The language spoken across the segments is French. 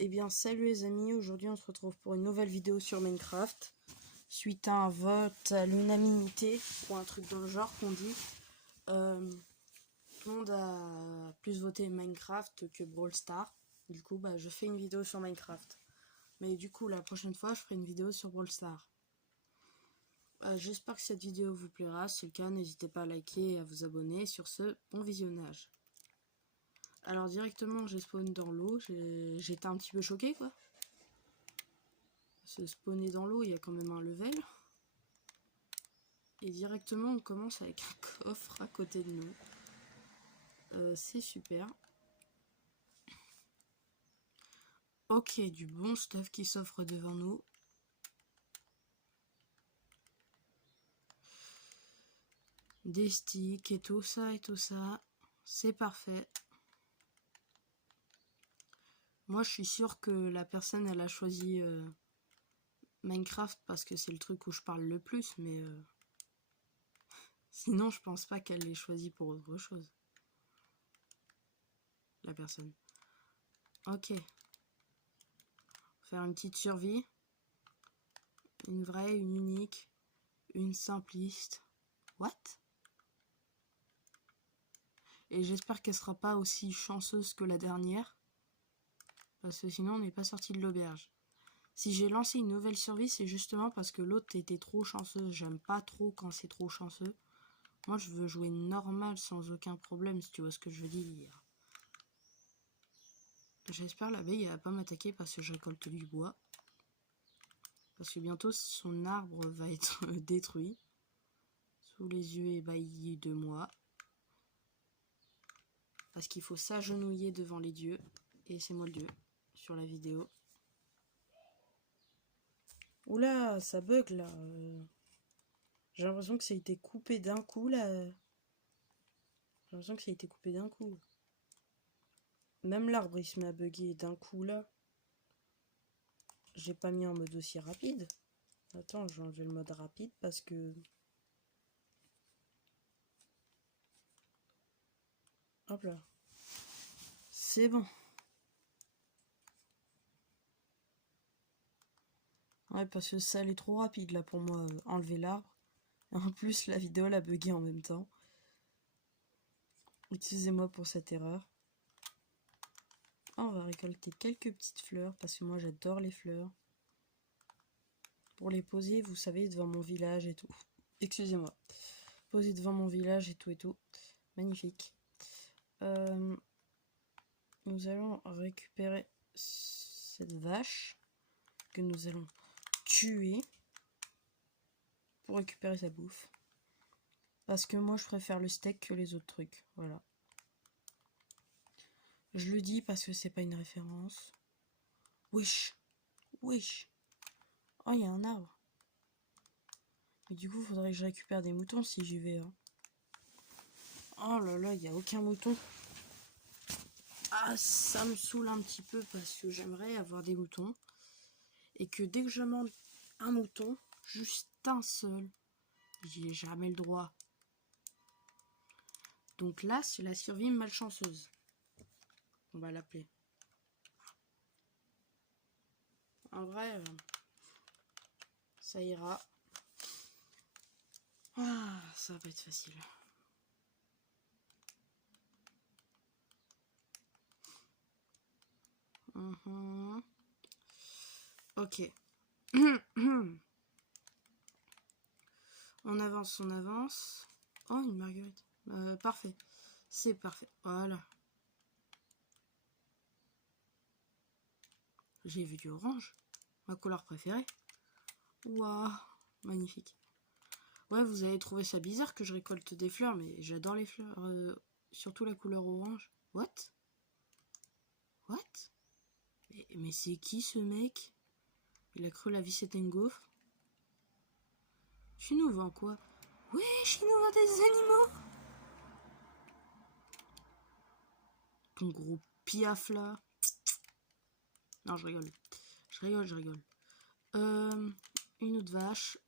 Eh bien salut les amis, aujourd'hui on se retrouve pour une nouvelle vidéo sur Minecraft. Suite à un vote à l'unanimité, ou un truc dans le genre qu'on dit, tout le monde a plus voté Minecraft que Brawl Stars. Du coup je fais une vidéo sur Minecraft. Mais du coup la prochaine fois je ferai une vidéo sur Brawl Stars. J'espère que cette vidéo vous plaira, si c'est le cas n'hésitez pas à liker et à vous abonner. Sur ce, bon visionnage. Alors directement j'ai spawn dans l'eau, j'étais un petit peu choqué quoi. Se spawner dans l'eau, il y a quand même un level. Et directement on commence avec un coffre à côté de nous. C'est super. Ok, du bon stuff qui s'offre devant nous. Des sticks et tout ça et tout ça. C'est parfait. Moi je suis sûre que la personne elle a choisi Minecraft parce que c'est le truc où je parle le plus, mais sinon je pense pas qu'elle l'ait choisi pour autre chose. La personne. Ok. Faire une petite survie. Une vraie, une unique, une simpliste. What? Et j'espère qu'elle sera pas aussi chanceuse que la dernière. Parce que sinon on n'est pas sorti de l'auberge. Si j'ai lancé une nouvelle survie, c'est justement parce que l'autre était trop chanceuse. J'aime pas trop quand c'est trop chanceux. Moi je veux jouer normal sans aucun problème, si tu vois ce que je veux dire. J'espère l'abeille elle va pas m'attaquer parce que je récolte du bois. Parce que bientôt son arbre va être détruit. Sous les yeux ébahis de moi. Parce qu'il faut s'agenouiller devant les dieux. Et c'est moi le dieu sur la vidéo. Oula, ça bug là. J'ai l'impression que ça a été coupé d'un coup là. J'ai l'impression que ça a été coupé d'un coup. Même l'arbre il se met à bugger d'un coup là. J'ai pas mis en mode aussi rapide. Attends, je vais enlever le mode rapide parce que... Hop là. C'est bon. Ouais, parce que ça allait trop rapide là pour moi, enlever l'arbre. En plus, la vidéo elle a bugué en même temps. Excusez-moi pour cette erreur. On va récolter quelques petites fleurs parce que moi j'adore les fleurs. Pour les poser, vous savez, devant mon village et tout. Excusez-moi. Poser devant mon village et tout et tout. Magnifique. Nous allons récupérer cette vache que nous allons tuer pour récupérer sa bouffe. Parce que moi je préfère le steak que les autres trucs. Voilà. Je le dis parce que c'est pas une référence. Wesh. Wesh. Oh, il y a un arbre. Mais du coup, il faudrait que je récupère des moutons si j'y vais. Hein. Oh là là, il n'y a aucun mouton. Ah, ça me saoule un petit peu parce que j'aimerais avoir des moutons. Et que dès que je demande un mouton, juste un seul, j'y ai jamais le droit. Donc là, c'est la survie malchanceuse. On va l'appeler. En vrai, ça ira. Ah, ça va pas être facile. Ok. On avance, on avance. Oh, une marguerite. Parfait. C'est parfait. Voilà. J'ai vu du orange. Ma couleur préférée. Waouh. Magnifique. Ouais, vous avez trouvé ça bizarre que je récolte des fleurs, mais j'adore les fleurs. Surtout la couleur orange. What? What? Mais c'est qui ce mec? Il a cru la vie c'était une gaufre. Tu nous vends quoi? Oui, je nous vends des animaux. Ton gros piaf là. Non, je rigole. Je rigole. Une autre vache.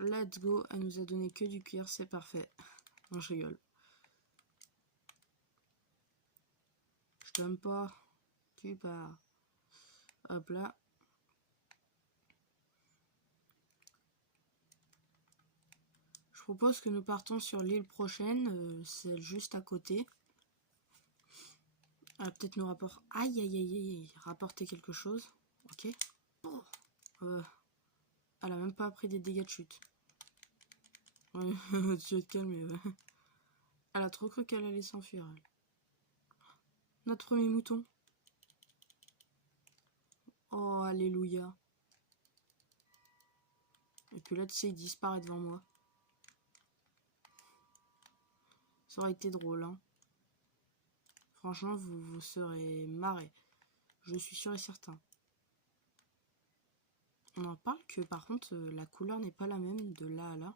Let's go. Elle nous a donné que du cuir, c'est parfait. Non, je rigole. Je t'aime pas. Tu pars. Hop là. Je propose que nous partons sur l'île prochaine, celle juste à côté. Elle va peut-être nous rapporter... Aïe, aïe, aïe, aïe, rapporter quelque chose. Ok. Elle a même pas pris des dégâts de chute. Ouais, tu vas te calmer, ouais. Elle a trop cru qu'elle allait s'enfuir, elle. Notre premier mouton. Oh, alléluia. Et puis là, tu sais, il disparaît devant moi. Ça aurait été drôle, hein. Franchement, vous serez marrés. Je suis sûr et certain. On en parle que, par contre, la couleur n'est pas la même de là à là.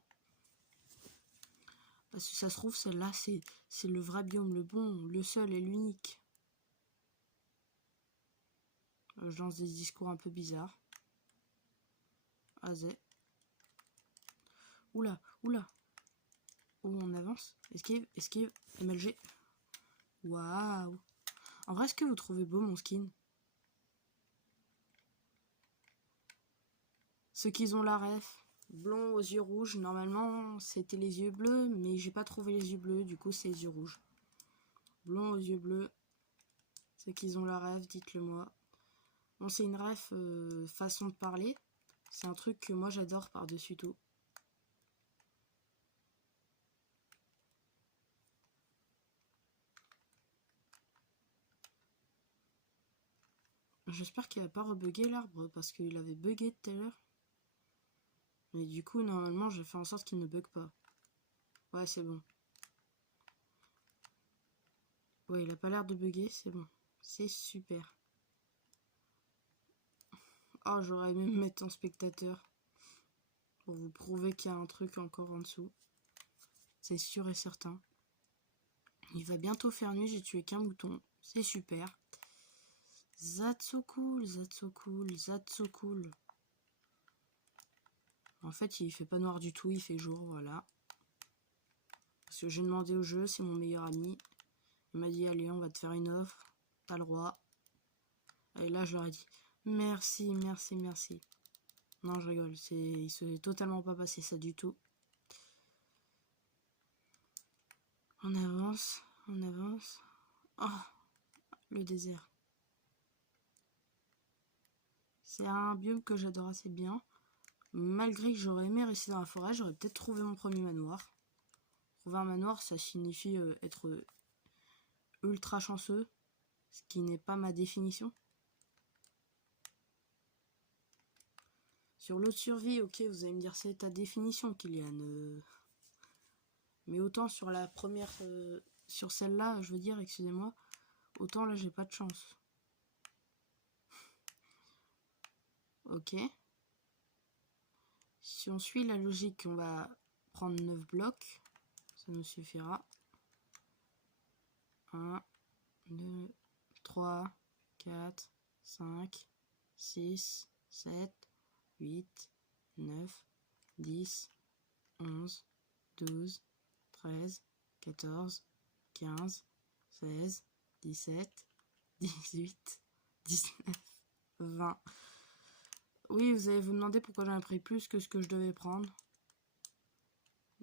Parce que ça se trouve, celle-là, c'est le vrai biome, le bon, le seul et l'unique. Je lance des discours un peu bizarres. Azé. Oula, oula. Oh, on avance. Esquive, esquive, MLG. Waouh. En vrai, est-ce que vous trouvez beau mon skin? Ceux qui ont la ref. Blond aux yeux rouges. Normalement, c'était les yeux bleus, mais j'ai pas trouvé les yeux bleus. Du coup, c'est les yeux rouges. Blond aux yeux bleus. Ceux qui ont la ref, dites-le moi. Bon, c'est une ref façon de parler. C'est un truc que moi j'adore par-dessus tout. J'espère qu'il va pas rebugger l'arbre parce qu'il avait bugué tout à l'heure. Mais du coup, normalement, j'ai fait en sorte qu'il ne bug pas. Ouais, c'est bon. Ouais, il a pas l'air de bugger, c'est bon. C'est super. Oh, j'aurais aimé me mettre en spectateur. Pour vous prouver qu'il y a un truc encore en dessous. C'est sûr et certain. Il va bientôt faire nuit, j'ai tué qu'un mouton. C'est super. That's so cool, that's so cool, that's so cool. En fait, il fait pas noir du tout, il fait jour, voilà. Parce que j'ai demandé au jeu, c'est mon meilleur ami. Il m'a dit, allez, on va te faire une offre. Pas le roi. Et là, je leur ai dit, merci, merci, merci. Non, je rigole, il se est totalement pas passé ça du tout. On avance, on avance. Oh, le désert. C'est un biome que j'adore assez bien. Malgré que j'aurais aimé rester dans la forêt, j'aurais peut-être trouvé mon premier manoir. Trouver un manoir, ça signifie être ultra chanceux, ce qui n'est pas ma définition. Sur l'autre survie, ok, vous allez me dire c'est ta définition, Kylian. Mais autant sur la première, sur celle-là, je veux dire, excusez-moi, autant là j'ai pas de chance. Ok. Si on suit la logique, on va prendre 9 blocs. Ça nous suffira. 1, 2, 3, 4, 5, 6, 7, 8, 9, 10, 11, 12, 13, 14, 15, 16, 17, 18, 19, 20. Oui, vous allez vous demander pourquoi j'en ai pris plus que ce que je devais prendre.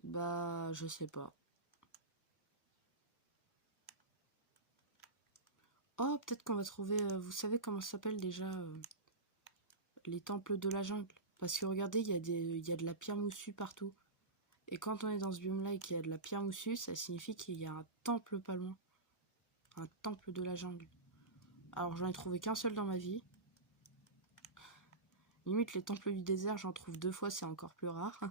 Bah, je sais pas. Oh, peut-être qu'on va trouver... vous savez comment ça s'appelle déjà les temples de la jungle. Parce que regardez, il y a de la pierre moussue partout. Et quand on est dans ce biome-là et qu'il y a de la pierre moussue, ça signifie qu'il y a un temple pas loin. Un temple de la jungle. Alors, j'en ai trouvé qu'un seul dans ma vie. Limite, les temples du désert, j'en trouve 2 fois, c'est encore plus rare.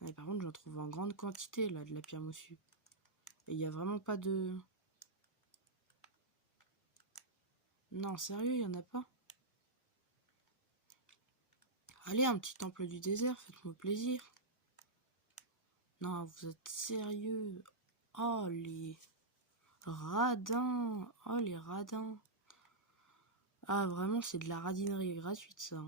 Mais par contre, j'en trouve en grande quantité, là, de la pierre moussue. Et il n'y a vraiment pas de... Non, sérieux, il n'y en a pas. Allez, un petit temple du désert, faites-moi plaisir. Non, vous êtes sérieux. Oh, les radins. Oh, les radins. Ah, vraiment, c'est de la radinerie gratuite, ça.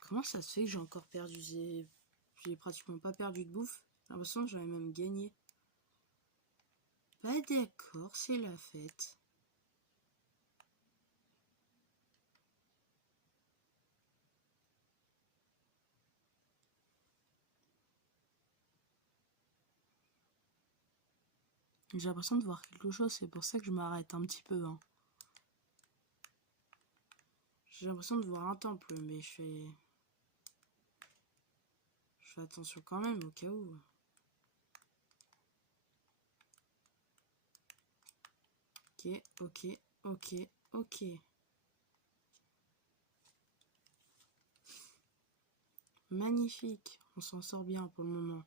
Comment ça se fait que j'ai encore perdu? J'ai pratiquement pas perdu de bouffe. J'ai l'impression que j'avais même gagné. Bah d'accord, c'est la fête. J'ai l'impression de voir quelque chose, c'est pour ça que je m'arrête un petit peu. Hein. J'ai l'impression de voir un temple, mais je fais attention quand même au cas où. Ok, ok, ok, ok. Magnifique, on s'en sort bien pour le moment.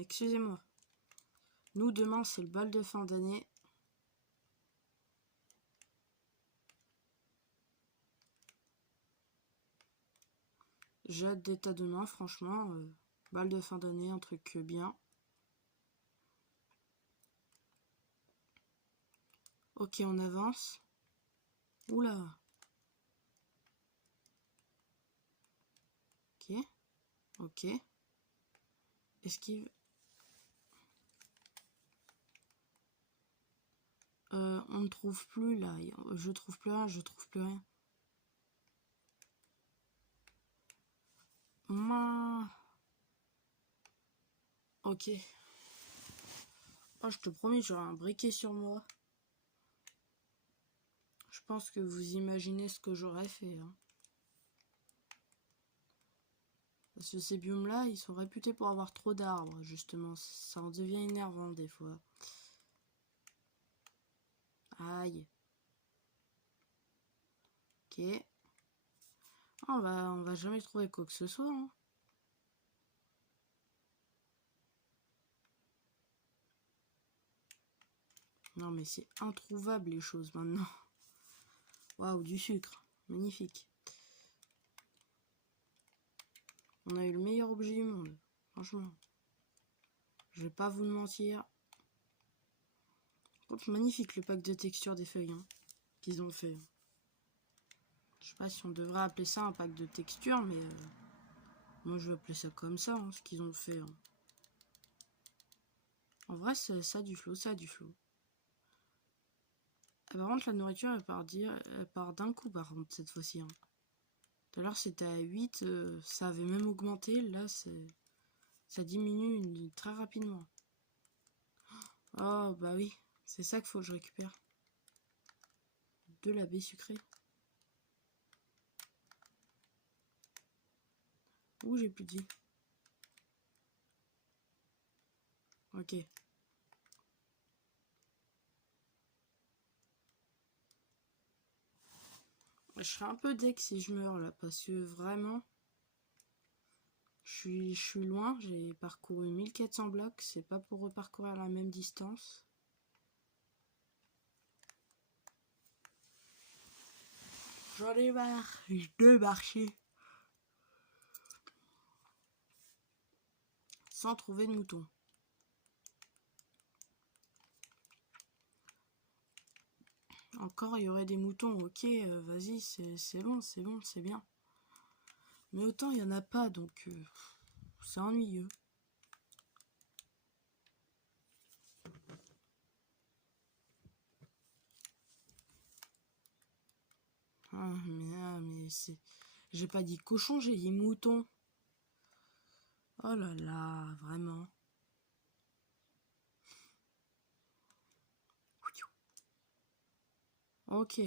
Excusez-moi. Nous, demain, c'est le bal de fin d'année. J'ai hâte d'être à demain, franchement. Bal de fin d'année, un truc bien. Ok, on avance. Oula. Ok. Ok. Esquive. On ne trouve plus là. Je trouve plus rien, je trouve plus rien. Ok. Oh, je te promets, j'aurai un briquet sur moi. Je pense que vous imaginez ce que j'aurais fait. Hein. Parce que ces biomes-là, ils sont réputés pour avoir trop d'arbres, justement. Ça en devient énervant des fois. Aïe. Ok. On va jamais trouver quoi que ce soit. Hein. Non mais c'est introuvable les choses maintenant. Waouh, du sucre. Magnifique. On a eu le meilleur objet du monde. Franchement. Je vais pas vous le mentir. Contre, magnifique le pack de texture des feuilles hein, qu'ils ont fait. Je sais pas si on devrait appeler ça un pack de texture, mais moi je vais appeler ça comme ça, hein, ce qu'ils ont fait. Hein. En vrai, ça a du flow, ça a du flow. Ah, par contre, la nourriture, elle part d'un coup, par contre, cette fois-ci. Hein. Tout à l'heure, c'était à 8, ça avait même augmenté. Là, ça diminue très rapidement. Oh, bah oui, c'est ça qu'il faut que je récupère. De la baie sucrée. Ouh, j'ai plus de vie. Ok. Je serais un peu deck si je meurs là, parce que vraiment, je suis loin, j'ai parcouru 1400 blocs, c'est pas pour reparcourir la même distance. J'en ai marre, je dois marcher. Sans trouver de mouton. Encore, il y aurait des moutons, ok, vas-y, c'est bon, c'est bon, c'est bien. Mais autant, il n'y en a pas, donc c'est ennuyeux. Mais c'est... J'ai pas dit cochon, j'ai dit mouton. Oh là là, vraiment. Ok.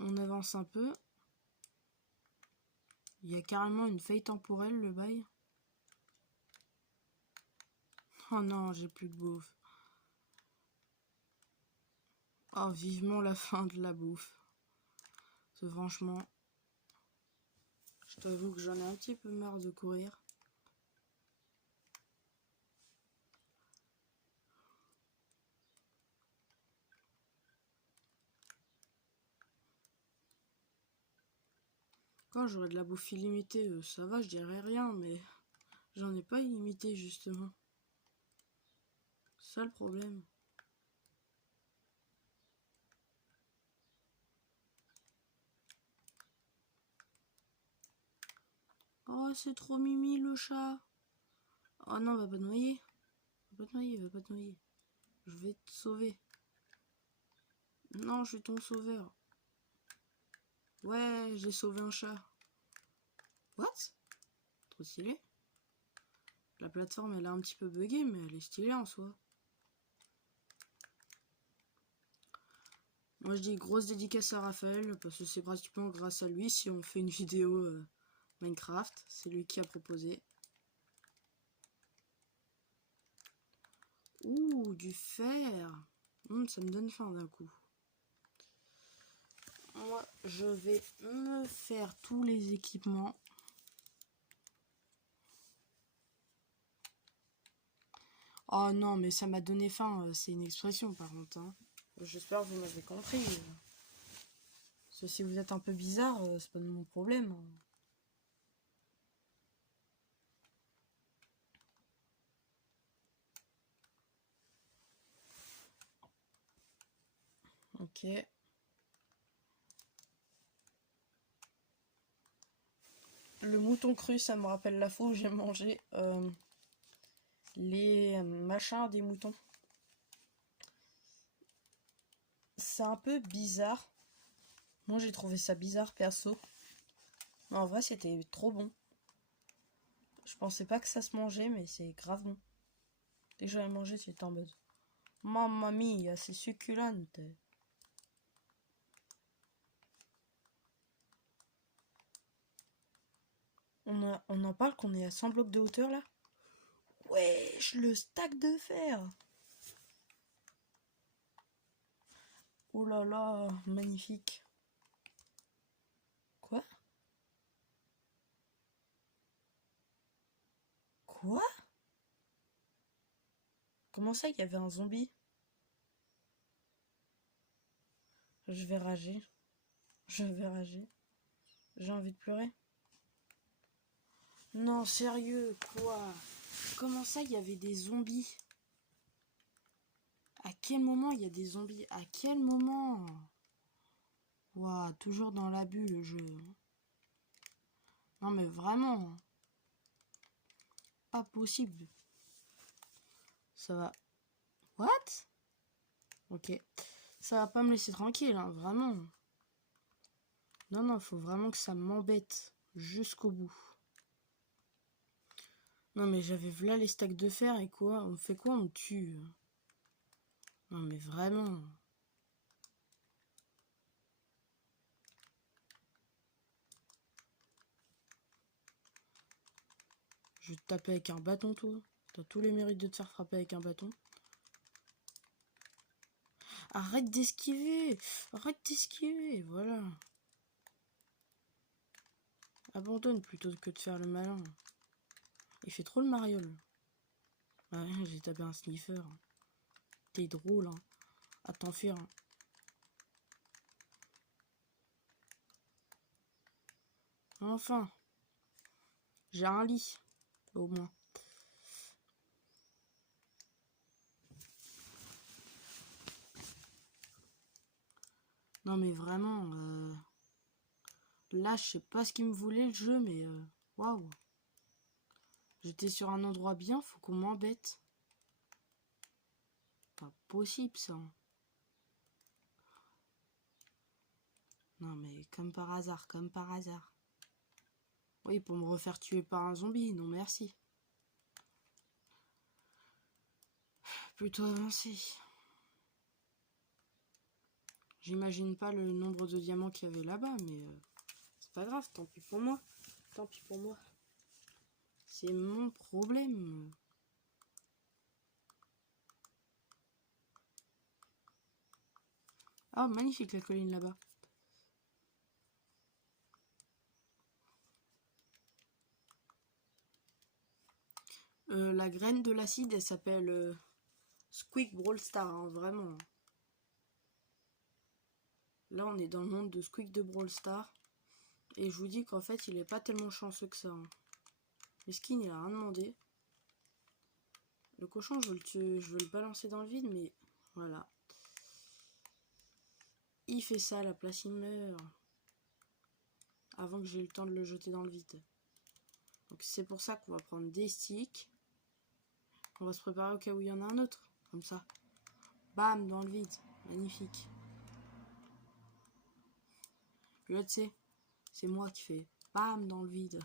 On avance un peu. Il y a carrément une faille temporelle, le bail. Oh non, j'ai plus de bouffe. Oh, vivement la fin de la bouffe. Parce que franchement, je t'avoue que j'en ai un petit peu marre de courir. Quand j'aurai de la bouffe illimitée, ça va, je dirais rien, mais j'en ai pas illimité justement. C'est ça le problème. Oh, c'est trop mimi le chat. Oh non, va pas te noyer. Va pas te noyer, va pas te noyer. Je vais te sauver. Non, je suis ton sauveur. Ouais, j'ai sauvé un chat. What? Trop stylé. La plateforme, elle est un petit peu buggée, mais elle est stylée en soi. Moi, je dis grosse dédicace à Raphaël, parce que c'est pratiquement grâce à lui si on fait une vidéo Minecraft. C'est lui qui a proposé. Ouh, du fer. Ça me donne faim d'un coup. Moi, je vais me faire tous les équipements. Oh non, mais ça m'a donné faim. C'est une expression, par contre. Hein. J'espère que vous m'avez compris. Parce que si vous êtes un peu bizarre, c'est pas de mon problème. Ok. Le mouton cru, ça me rappelle la fois où j'ai mangé les machins des moutons. C'est un peu bizarre. Moi, j'ai trouvé ça bizarre, perso. Mais en vrai, c'était trop bon. Je pensais pas que ça se mangeait, mais c'est grave bon. Dès que j'avais mangé, c'était en mode Mamma mia, c'est succulente. On en parle qu'on est à 100 blocs de hauteur là. Wesh, le stack de fer. Oh là là, magnifique. Quoi? Quoi? Comment ça, il y avait un zombie? Je vais rager. Je vais rager. J'ai envie de pleurer. Non, sérieux, quoi? Comment ça, il y avait des zombies? À quel moment il y a des zombies? À quel moment? Ouah, toujours dans l'abus le jeu. Non mais vraiment. Pas possible. Ça va. What? Ok. Ça va pas me laisser tranquille, hein, vraiment. Non, non, faut vraiment que ça m'embête jusqu'au bout. Non mais j'avais là les stacks de fer et quoi? On fait quoi? On tue. Non mais vraiment. Je vais te taper avec un bâton, toi. T'as tous les mérites de te faire frapper avec un bâton. Arrête d'esquiver! Arrête d'esquiver! Voilà. Abandonne plutôt que de faire le malin. Il fait trop le mariole. Ouais, j'ai tapé un sniffer. T'es drôle, hein. À t'enfuir. Hein. Enfin. J'ai un lit. Au moins. Non mais vraiment. Là, je sais pas ce qu'il me voulait le jeu, mais waouh. J'étais sur un endroit bien, faut qu'on m'embête. Pas possible ça. Non mais comme par hasard, comme par hasard. Oui, pour me refaire tuer par un zombie, non merci. Plutôt avancé. J'imagine pas le nombre de diamants qu'il y avait là-bas, mais c'est pas grave, tant pis pour moi. Tant pis pour moi. C'est mon problème. Ah, magnifique la colline là-bas. La graine de l'acide, elle s'appelle Squeak Brawl Star, hein, vraiment. Là, on est dans le monde de Squeak de Brawl Star. Et je vous dis qu'en fait, il est pas tellement chanceux que ça. Hein. Le skin, il a rien demandé. Le cochon, je veux le balancer dans le vide, mais voilà. Il fait ça, la place, il meurt. Avant que j'ai eu le temps de le jeter dans le vide. Donc c'est pour ça qu'on va prendre des sticks. On va se préparer au cas où il y en a un autre. Comme ça. Bam, dans le vide. Magnifique. Là, tu sais, c'est moi qui fais bam dans le vide.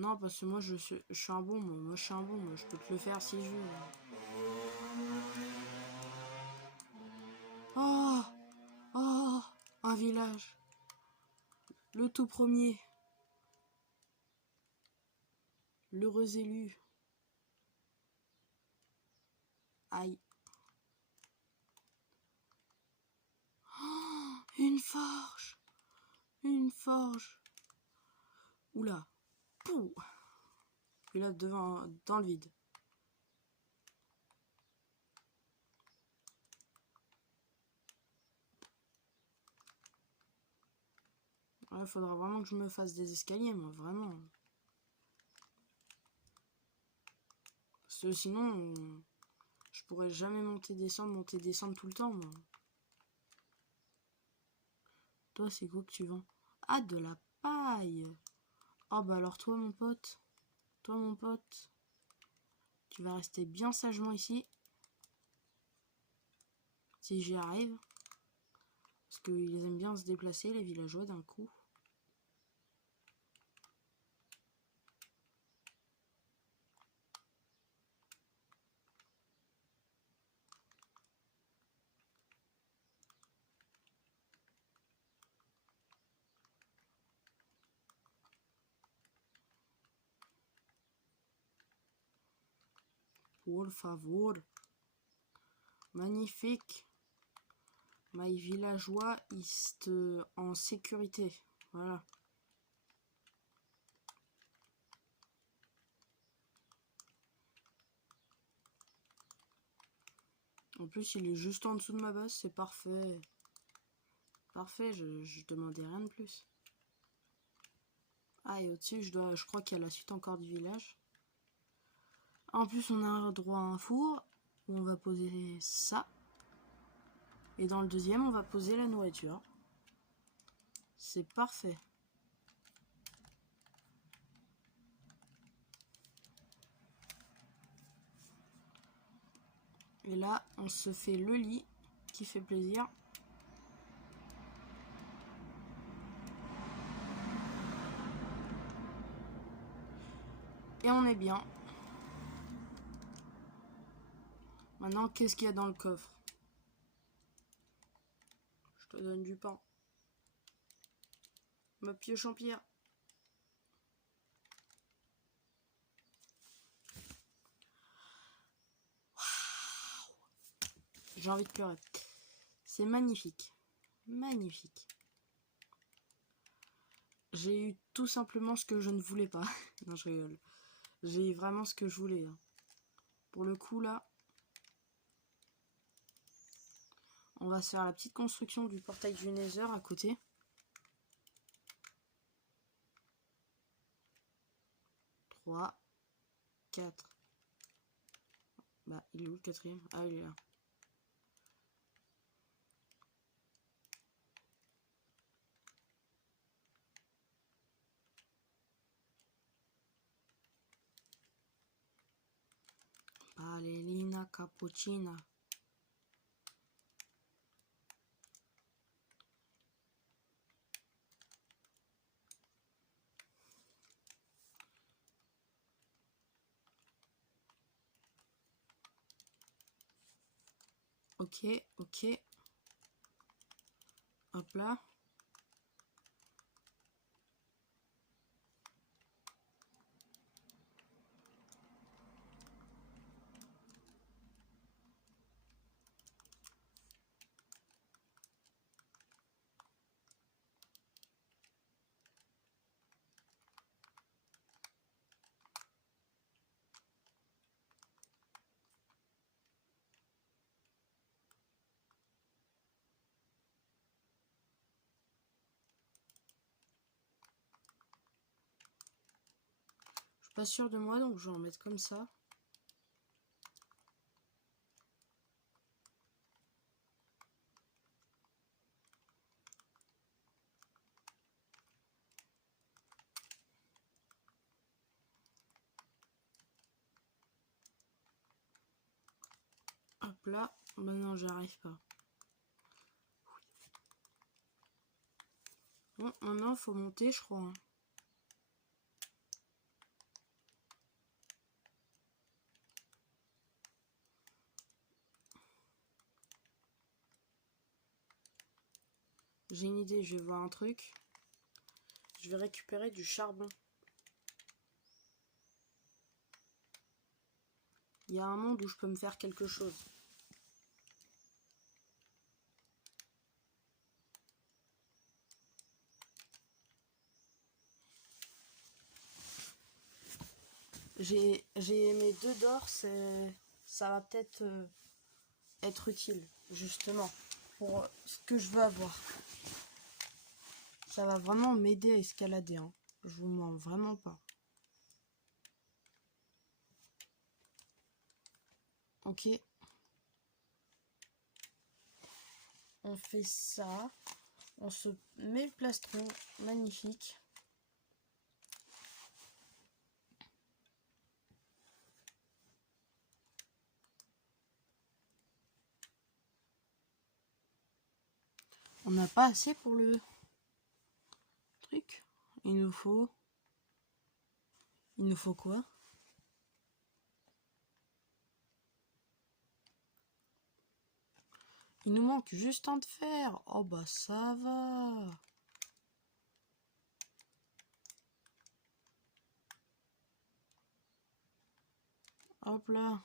Non, parce que moi, je suis un bon, moi, je suis un bon, moi, je peux te le faire si je veux. Oh! Oh! Un village. Le tout premier. L'heureux élu. Aïe. Oh, une forge. Une forge. Oula. Pouh. Et là, devant, dans le vide. Il faudra vraiment que je me fasse des escaliers, moi, vraiment. Parce que sinon, je pourrais jamais monter, descendre tout le temps, moi. Toi, c'est quoi que tu vends? Ah, de la paille! Oh, bah alors toi, mon pote, tu vas rester bien sagement ici. Si j'y arrive. Parce qu'ils aiment bien se déplacer, les villageois, d'un coup. Por favor. Magnifique. My villageois ist en sécurité. Voilà. En plus, il est juste en dessous de ma base, c'est parfait. Parfait, je demandais rien de plus. Ah, et au-dessus, je crois qu'il y a la suite encore du village. En plus, on a droit à un four où on va poser ça. Et dans le deuxième, on va poser la nourriture. C'est parfait. Et là, on se fait le lit qui fait plaisir. Et on est bien. Maintenant, qu'est-ce qu'il y a dans le coffre? Je te donne du pain. Ma pioche en pierre. J'ai envie de pleurer. C'est magnifique. Magnifique. J'ai eu tout simplement ce que je ne voulais pas. Non, je rigole. J'ai eu vraiment ce que je voulais. Pour le coup, là, on va se faire la petite construction du portail du Nether à côté. Trois, 4. Bah, il est où le quatrième? Ah, il est là. Ballerina cappuccina. Ok, ok. Hop là. Je suis pas sûre de moi, donc je vais en mettre comme ça. Hop là. Bah non, j'y arrive pas. Bon, maintenant, faut monter, je crois. J'ai une idée, je vais voir un truc. Je vais récupérer du charbon. Il y a un monde où je peux me faire quelque chose. J'ai mes 2 d'or, ça va peut-être être utile, justement, pour ce que je veux avoir. Ça va vraiment m'aider à escalader, hein. Je vous mens vraiment pas. Ok. On fait ça. On se met le plastron. Magnifique. On n'a pas assez pour le truc. Il nous faut quoi? Il nous manque juste un de fer. Oh bah ça va. Hop là.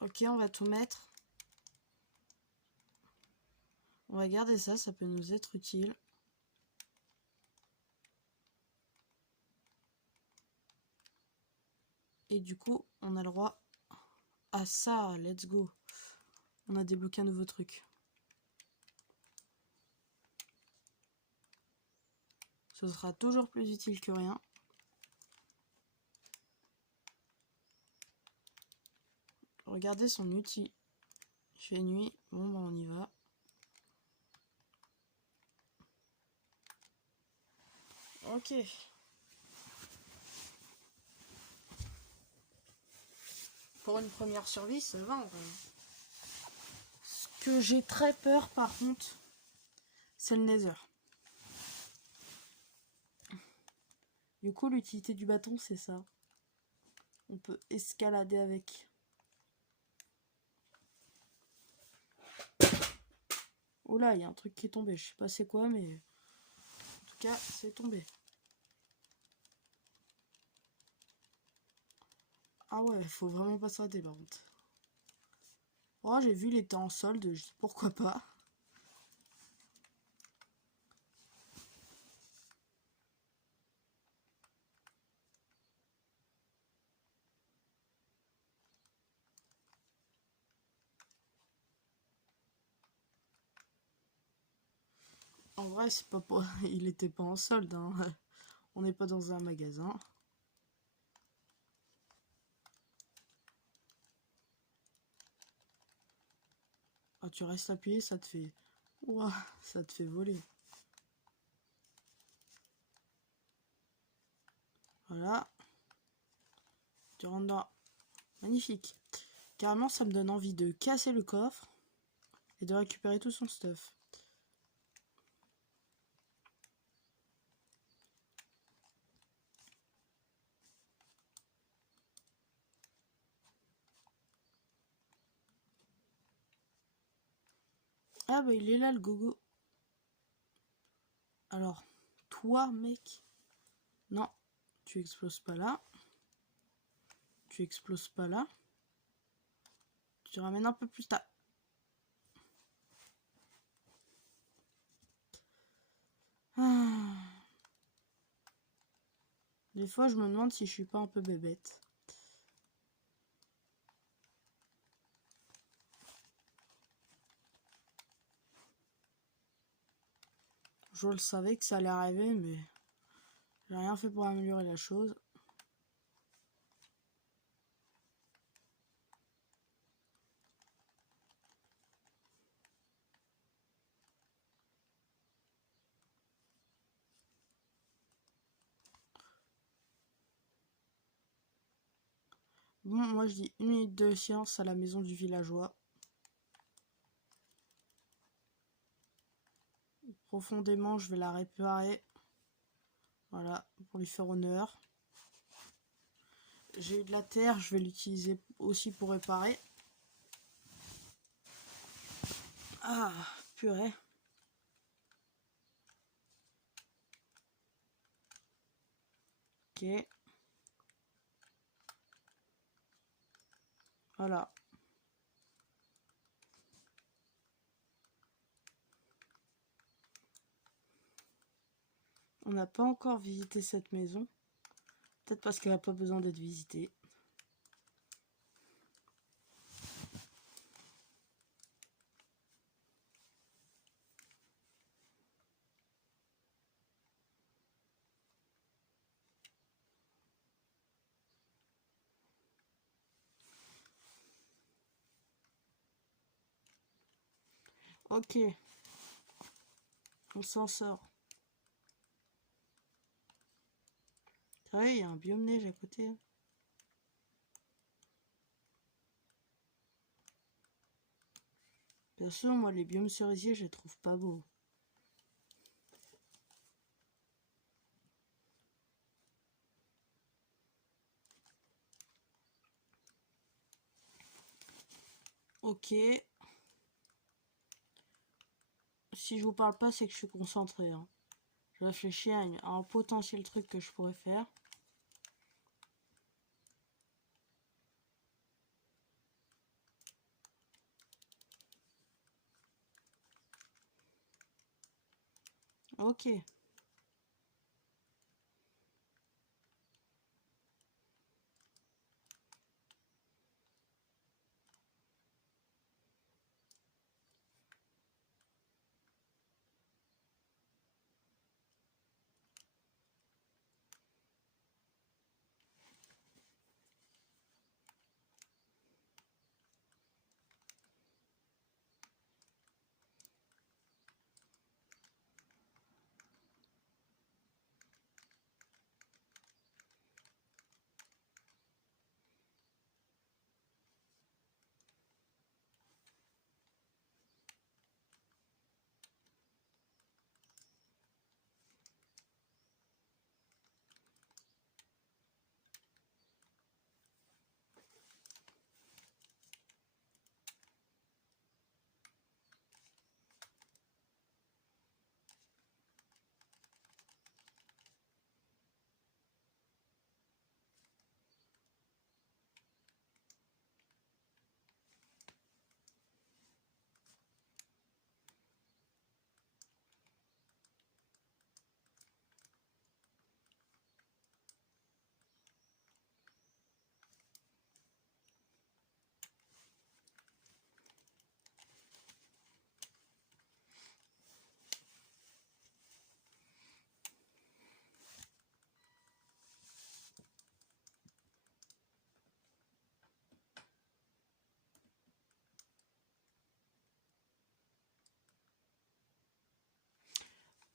Ok, on va tout mettre. On va garder ça, ça peut nous être utile. Et du coup, on a le droit à ça. Let's go. On a débloqué un nouveau truc. Ce sera toujours plus utile que rien. Regardez son outil. Il fait nuit. Bon, bah on y va. Ok. Pour une première survie, ça va en vrai. Ce que j'ai très peur par contre, c'est le Nether. Du coup, l'utilité du bâton, c'est ça. On peut escalader avec. Oh là, il y a un truc qui est tombé. Je sais pas c'est quoi, mais en tout cas, c'est tombé. Ah ouais, faut vraiment pas se rater par contre. Oh, j'ai vu, il était en solde. Je dis pourquoi pas. En vrai, c'est pas pour... il était pas en solde, hein. On n'est pas dans un magasin. Ah, tu restes appuyé, ça te fait... Ouah, ça te fait voler. Voilà. Tu rentres dans... Magnifique. Carrément, ça me donne envie de casser le coffre et de récupérer tout son stuff. Ah bah il est là le gogo. Alors, toi mec. Non, tu exploses pas là. Tu exploses pas là. Tu ramènes un peu plus tard. Ah. Des fois je me demande si je suis pas un peu bébête. Je le savais que ça allait arriver, mais j'ai rien fait pour améliorer la chose. Bon, moi je dis 1 minute de silence à la maison du villageois. Profondément, je vais la réparer. Voilà, pour lui faire honneur. j'ai eu de la terre, je vais l'utiliser aussi pour réparer. Ah, purée. Ok. Voilà. On n'a pas encore visité cette maison. Peut-être parce qu'elle n'a pas besoin d'être visitée. Ok. On s'en sort. Ouais, il y a un biome neige à côté. Perso, moi, les biomes cerisiers, je les trouve pas beaux. Ok. Si je vous parle pas, c'est que je suis concentré. Hein. Je réfléchis à un potentiel truc que je pourrais faire. Ok.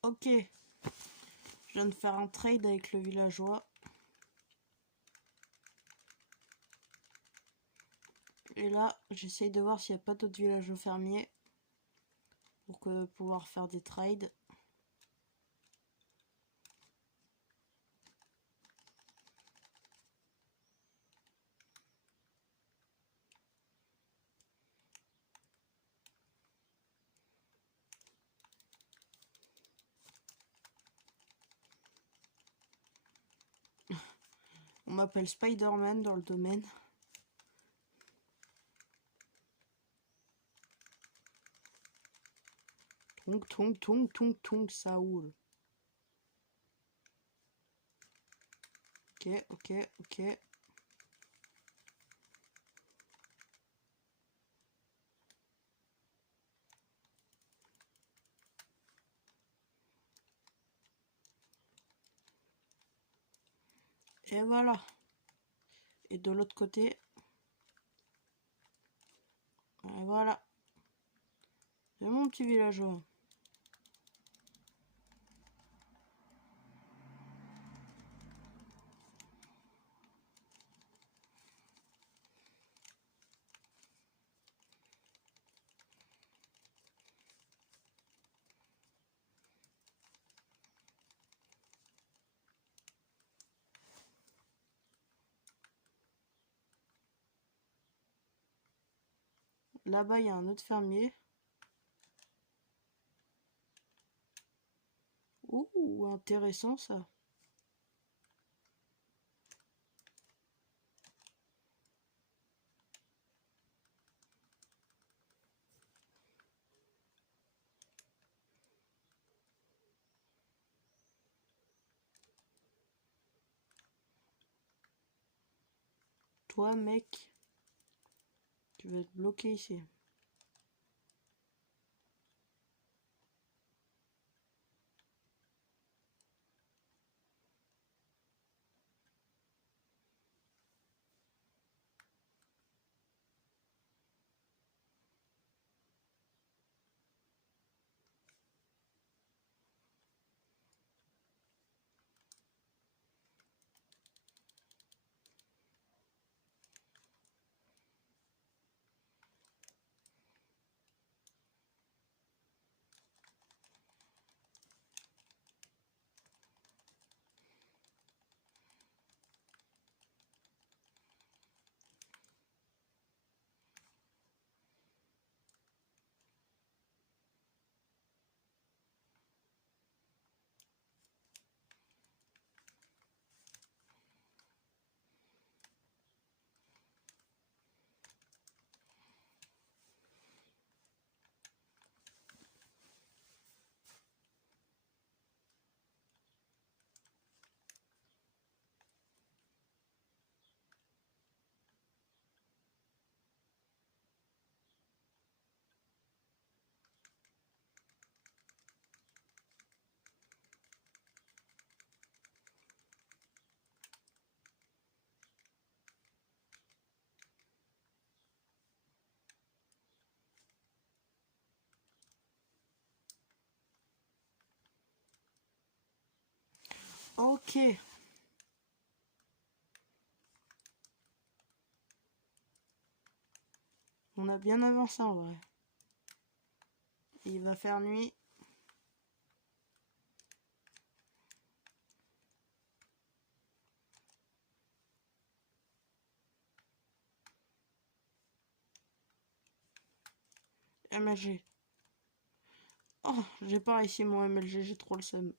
Ok. Je viens de faire un trade avec le villageois. Et là, j'essaye de voir s'il n'y a pas d'autres villageois fermiers pour pouvoir faire des trades. On m'appelle Spider-Man dans le domaine. Tonk, tonk, tonk, tonk, tonk, ça roule. Ok, ok, ok. Et voilà. Et de l'autre côté. Et voilà. C'est mon petit villageois. Là-bas, il y a un autre fermier. Ouh, intéressant ça. Toi, mec, tu vas être bloqué ici. Ok. On a bien avancé en vrai. Il va faire nuit. MLG. Oh, j'ai pas réussi mon MLG, j'ai trop le seum.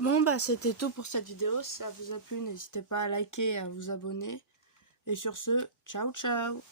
Bon bah c'était tout pour cette vidéo, si ça vous a plu n'hésitez pas à liker et à vous abonner. Et sur ce, ciao ciao.